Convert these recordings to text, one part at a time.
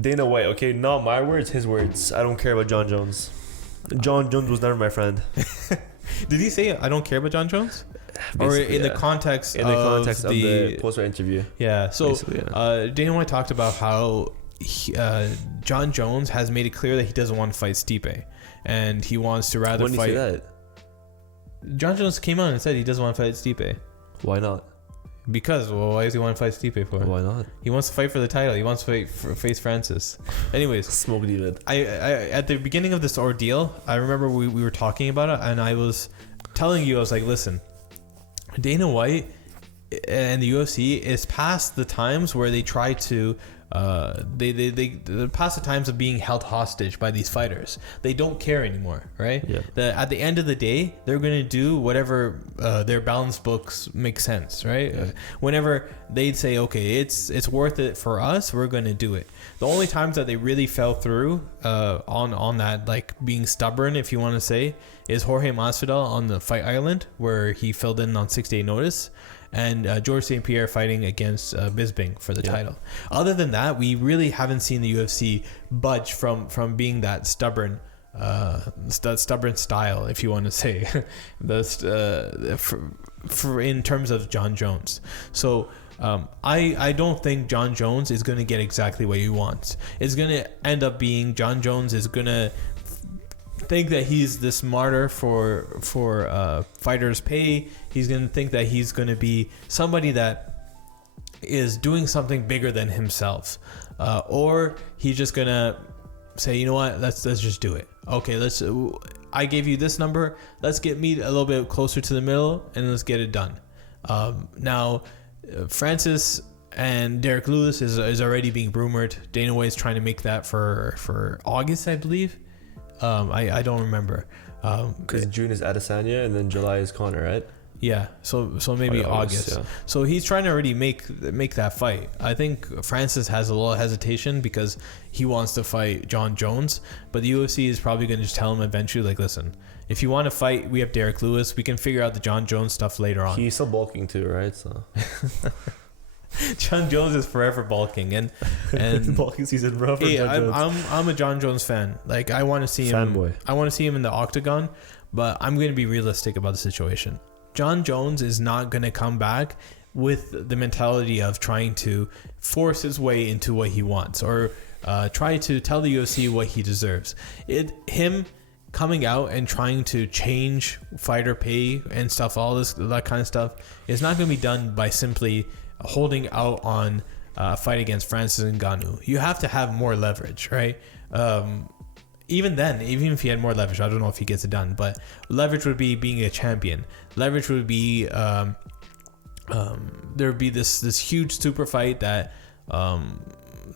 Dana White, okay, not my words, his words. I don't care about Jon Jones. Jon Jones was never my friend. Did he say I don't care about Jon Jones? Basically, or in the context of the post-fight interview. Yeah. So yeah. Dana White talked about how Jon Jones has made it clear that he doesn't want to fight Stipe, and he wants to rather fight. When did he say that? Jon Jones came out and said he doesn't want to fight Stipe. Why not? Because, well, why does he want to fight Stipe for? Why not? He wants to fight for the title. He wants to face Francis. Anyways, smoke needed. I at the beginning of this ordeal, I remember we were talking about it, and I was telling you, I was like, listen, Dana White and the UFC is past the times where they try to they past the times of being held hostage by these fighters. They don't care anymore, right? Yeah. At the end of the day, they're going to do whatever their balance books make sense, right? Yeah. Whenever they'd say, okay, it's worth it for us, we're going to do it. The only times that they really fell through on that, like being stubborn, if you want to say, is Jorge Masvidal on the Fight Island, where he filled in on 6-day notice, and George St. Pierre fighting against Bisping for the title. Other than that, we really haven't seen the UFC budge from being that stubborn style, if you want to say, for in terms of Jon Jones. So I don't think Jon Jones is going to get exactly what he wants. It's going to end up being Jon Jones is going to think that he's this martyr for fighters' pay. He's going to think that he's going to be somebody that is doing something bigger than himself, or he's just going to say, you know what, let's just do it. Okay, I gave you this number, let's get me a little bit closer to the middle and let's get it done. Now Francis and Derek Lewis is already being rumored. Dana White's trying to make that for August, I believe. I don't remember. Because June is Adesanya and then July is Conor, right? Yeah, so maybe August. Yeah. So he's trying to already make that fight. I think Francis has a little hesitation because he wants to fight Jon Jones, but the UFC is probably going to just tell him eventually, like, listen, if you want to fight, we have Derek Lewis. We can figure out the Jon Jones stuff later on. He's still bulking too, right? So Jon Jones is forever bulking, and bulking season rough. Hey, I'm a Jon Jones fan. Like, I want to see him. Fanboy. I want to see him in the octagon, but I'm going to be realistic about the situation. Jon Jones is not going to come back with the mentality of trying to force his way into what he wants or try to tell the UFC what he deserves. Him coming out and trying to change fighter pay and stuff, that kind of stuff, is not going to be done by simply holding out on a fight against Francis Ngannou. You have to have more leverage, right? Even if he had more leverage, I don't know if he gets it done, but leverage would be being a champion. Leverage would be there would be this huge super fight that's on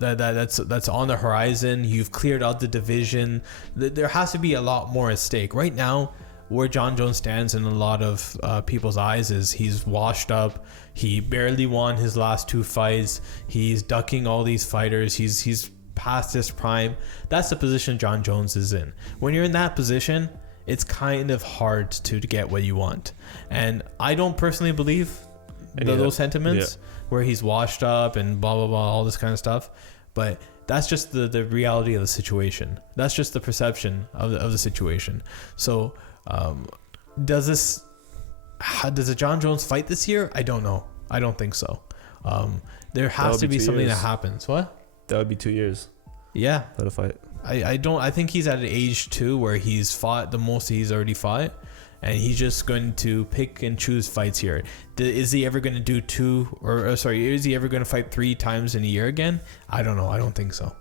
the horizon. You've cleared out the division. There has to be a lot more at stake. Right now, where Jon Jones stands in a lot of people's eyes is he's washed up. He barely won his last 2 fights. He's ducking all these fighters. He's past his prime. That's the position Jon Jones is in. When you're in that position, it's kind of hard to get what you want. And I don't personally believe those sentiments where he's washed up and blah, blah, blah, all this kind of stuff. But that's just the reality of the situation. That's just the perception of the situation. So does a Jon Jones fight this year? I don't know. I don't think so. There has to be something that happens. What? That would be 2 years. Yeah. That'll fight. I think he's at an age too where he's fought the most he's already fought, and he's just going to pick and choose fights here. Is he ever going to do is he ever going to fight 3 times in a year again? I don't know. I don't think so.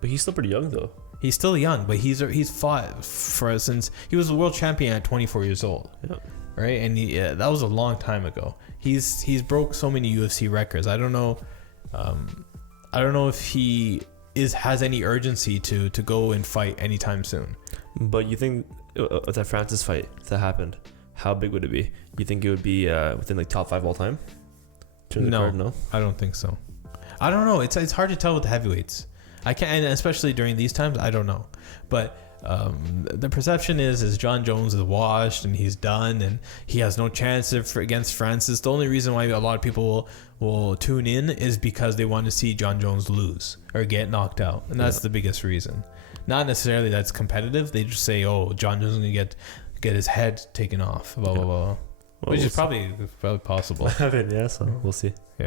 But he's still pretty young though. He's still young, but he's fought since he was a world champion at 24 years old. Yeah. Right? And that was a long time ago. He's broke so many UFC records. I don't know if he has any urgency to go and fight anytime soon. But you think if that Francis fight, if that happened, how big would it be? You think it would be within like top 5 all time? No, I don't think so. I don't know. It's hard to tell with the heavyweights. I can't, and especially during these times, I don't know. But The perception is Jon Jones is washed and he's done and he has no chance against Francis. The only reason why a lot of people will tune in is because they want to see Jon Jones lose or get knocked out, and that's the biggest reason. Not necessarily that's competitive. They just say, oh, Jon Jones is gonna get his head taken off, blah blah blah. Well, Which is probably possible. I mean, yeah, so we'll see. Yeah.